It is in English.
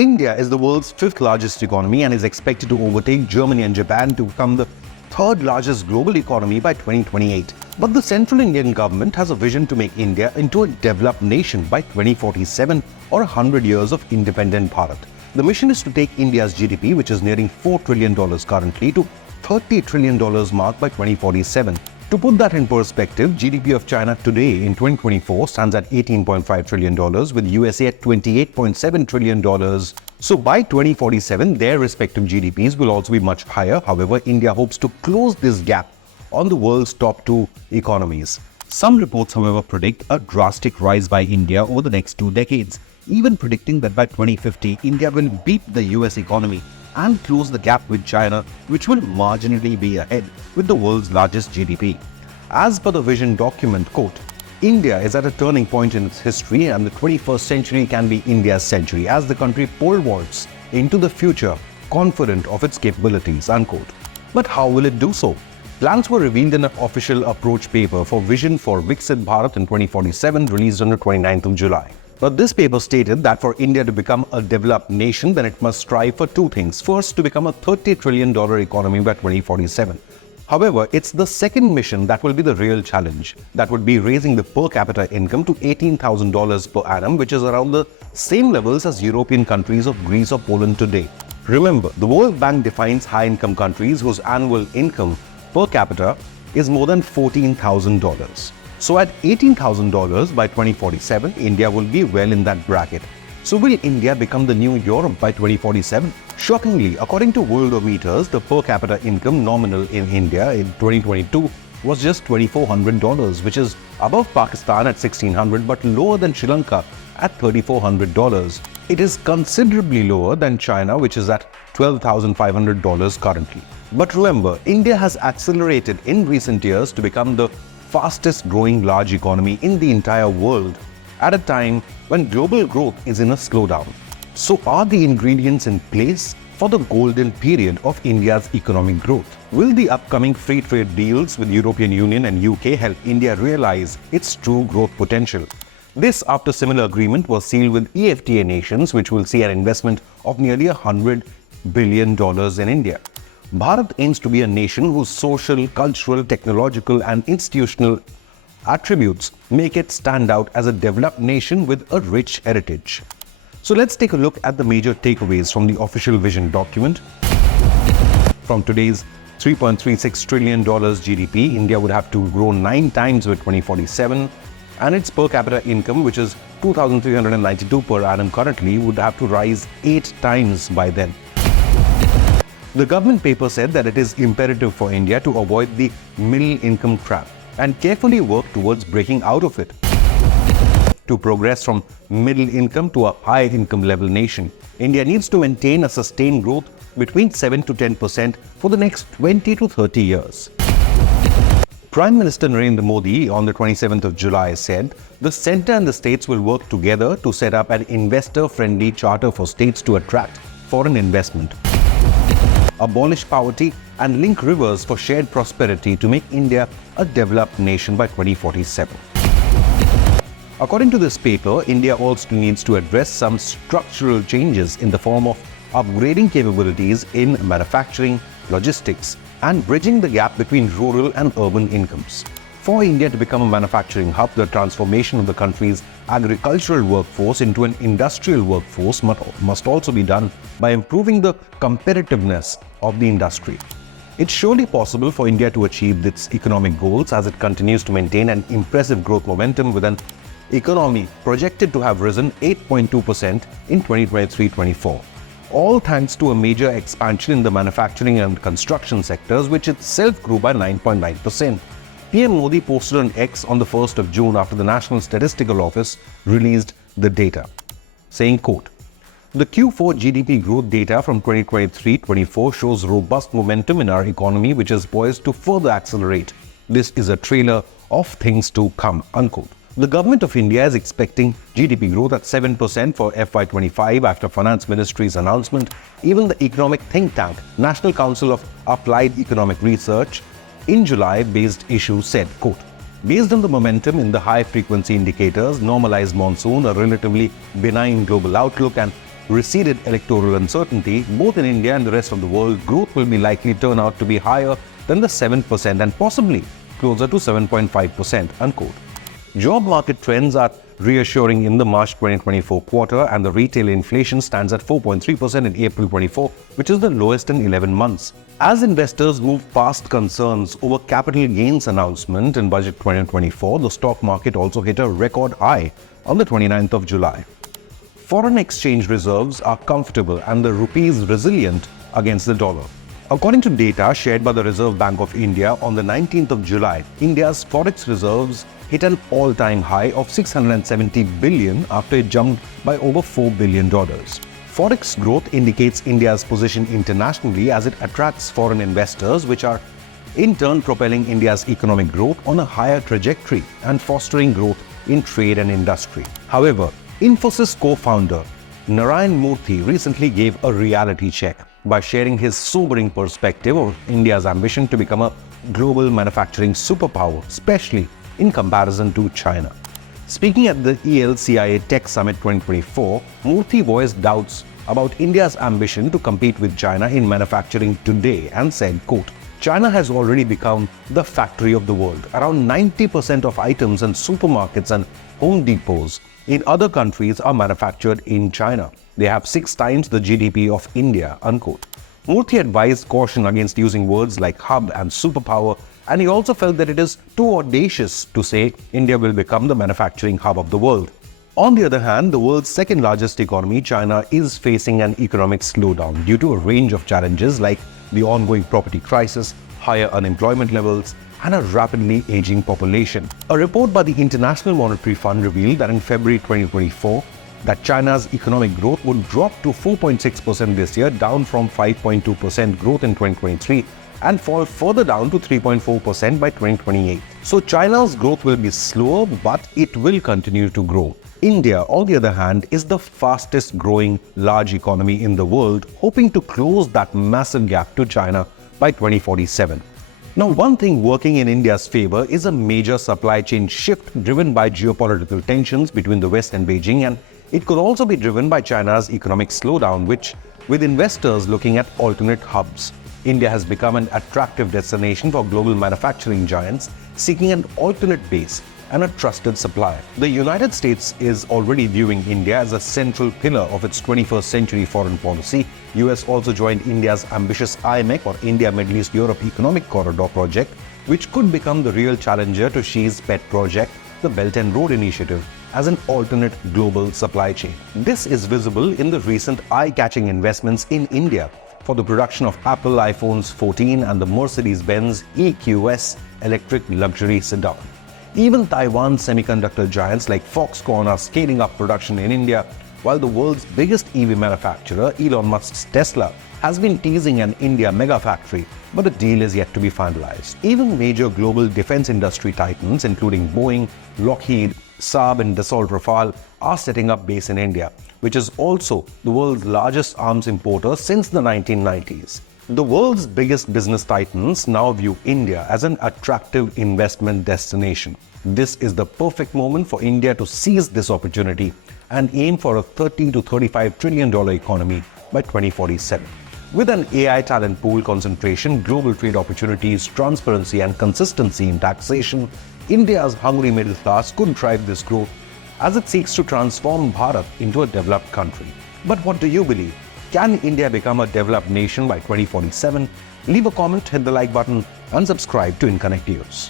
India is the world's fifth largest economy and is expected to overtake Germany and Japan to become the third largest global economy by 2028. But the central Indian government has a vision to make India into a developed nation by 2047 or 100 years of independent Bharat. The mission is to take India's GDP, which is nearing $4 trillion currently, to $30 trillion mark by 2047. To put that in perspective, GDP of China today in 2024 stands at $18.5 trillion, with USA at $28.7 trillion. So by 2047, their respective GDPs will also be much higher. However, India hopes to close this gap on the world's top two economies. Some reports, however, predict a drastic rise by India over the next 2 decades, even predicting that by 2050, India will beat the US economy and close the gap with China, which will marginally be ahead with the world's largest GDP. As per the vision document, quote, India is at a turning point in its history and the 21st century can be India's century as the country pole vaults into the future, confident of its capabilities, unquote. But how will it do so? Plans were revealed in an official approach paper for Vision for Viksit Bharat in 2047, released on the 29th of July. But this paper stated that for India to become a developed nation, then it must strive for two things. First, to become a $30 trillion economy by 2047. However, it's the second mission that will be the real challenge. That would be raising the per capita income to $18,000 per annum, which is around the same levels as European countries of Greece or Poland today. Remember, the World Bank defines high-income countries whose annual income per capita is more than $14,000. So at $18,000 by 2047, India will be well in that bracket. So will India become the new Europe by 2047? Shockingly, according to Worldometers, the per capita income nominal in India in 2022 was just $2,400, which is above Pakistan at $1,600 but lower than Sri Lanka at $3,400. It is considerably lower than China, which is at $12,500 currently. But remember, India has accelerated in recent years to become the fastest growing large economy in the entire world at a time when global growth is in a slowdown. So are the ingredients in place for the golden period of India's economic growth? Will the upcoming free trade deals with European Union and UK help India realize its true growth potential? This after similar agreement was sealed with EFTA nations, which will see an investment of nearly $100 billion in India. Bharat aims to be a nation whose social, cultural, technological and institutional attributes make it stand out as a developed nation with a rich heritage. So let's take a look at the major takeaways from the official vision document. From today's $3.36 trillion GDP, India would have to grow 9 times by 2047, and its per capita income, which is $2,392 per annum currently, would have to rise 8 times by then. The government paper said that it is imperative for India to avoid the middle income trap and carefully work towards breaking out of it. To progress from middle income to a high income level nation, India needs to maintain a sustained growth between 7 to 10% for the next 20 to 30 years. Prime Minister Narendra Modi on the 27th of July said, the centre and the states will work together to set up an investor-friendly charter for states to attract foreign investment, abolish poverty and link rivers for shared prosperity to make India a developed nation by 2047. According to this paper, India also needs to address some structural changes in the form of upgrading capabilities in manufacturing, logistics, and bridging the gap between rural and urban incomes. For India to become a manufacturing hub, the transformation of the country's agricultural workforce into an industrial workforce must also be done by improving the competitiveness of the industry. It's surely possible for India to achieve its economic goals as it continues to maintain an impressive growth momentum with an economy projected to have risen 8.2% in 2023-24. All thanks to a major expansion in the manufacturing and construction sectors, which itself grew by 9.9%. PM Modi posted on X on the 1st of June after the National Statistical Office released the data, saying, quote, the Q4 GDP growth data from 2023-24 shows robust momentum in our economy, which is poised to further accelerate. This is a trailer of things to come, unquote. The government of India is expecting GDP growth at 7% for FY25 after Finance Ministry's announcement. Even the economic think tank, National Council of Applied Economic Research, in July-based issue said, quote, based on the momentum in the high-frequency indicators, normalized monsoon, a relatively benign global outlook and receded electoral uncertainty, both in India and the rest of the world, growth will be likely turn out to be higher than the 7% and possibly closer to 7.5%, unquote. Job market trends are reassuring in the March 2024 quarter, and the retail inflation stands at 4.3% in April 24, which is the lowest in 11 months. As investors move past concerns over capital gains announcement in Budget 2024, the stock market also hit a record high on the 29th of July. Foreign exchange reserves are comfortable and the rupee is resilient against the dollar. According to data shared by the Reserve Bank of India on the 19th of July, India's forex reserves hit an all-time high of $670 billion after it jumped by over $4 billion. Forex growth indicates India's position internationally as it attracts foreign investors, which are in turn propelling India's economic growth on a higher trajectory and fostering growth in trade and industry. However, Infosys co-founder Narayan Murthy recently gave a reality check by sharing his sobering perspective of India's ambition to become a global manufacturing superpower, especially in comparison to China. Speaking at the ELCIA Tech Summit 2024, Murthy voiced doubts about India's ambition to compete with China in manufacturing today and said, quote, China has already become the factory of the world. Around 90% of items in supermarkets and Home Depots in other countries are manufactured in China. They have 6 times the GDP of India, unquote. Murthy advised caution against using words like hub and superpower, and he also felt that it is too audacious to say India will become the manufacturing hub of the world. On the other hand, the world's second largest economy, China, is facing an economic slowdown due to a range of challenges like the ongoing property crisis, higher unemployment levels, and a rapidly aging population. A report by the International Monetary Fund revealed that in February 2024, that China's economic growth would drop to 4.6% this year, down from 5.2% growth in 2023, and fall further down to 3.4% by 2028. So China's growth will be slower, but it will continue to grow. India, on the other hand, is the fastest growing large economy in the world, hoping to close that massive gap to China by 2047. Now, one thing working in India's favor is a major supply chain shift driven by geopolitical tensions between the West and Beijing, and it could also be driven by China's economic slowdown, with investors looking at alternate hubs. India has become an attractive destination for global manufacturing giants seeking an alternate base and a trusted supplier. The United States is already viewing India as a central pillar of its 21st century foreign policy. US also joined India's ambitious IMEC, or India Middle East Europe Economic Corridor project, which could become the real challenger to Xi's pet project, the Belt and Road Initiative, as an alternate global supply chain. This is visible in the recent eye-catching investments in India for the production of Apple iPhones 14 and the Mercedes-Benz EQS electric luxury sedan. Even Taiwan's semiconductor giants like Foxconn are scaling up production in India, while the world's biggest EV manufacturer, Elon Musk's Tesla, has been teasing an India mega factory, but the deal is yet to be finalized. Even major global defense industry titans, including Boeing, Lockheed, Saab and Dassault Rafale, are setting up base in India, which is also the world's largest arms importer since the 1990s. The world's biggest business titans now view India as an attractive investment destination. This is the perfect moment for India to seize this opportunity and aim for a $30 to $35 trillion economy by 2047. With an AI talent pool concentration, global trade opportunities, transparency and consistency in taxation, India's hungry middle class could drive this growth as it seeks to transform Bharat into a developed country. But what do you believe? Can India become a developed nation by 2047? Leave a comment, hit the like button and subscribe to Inconnect News.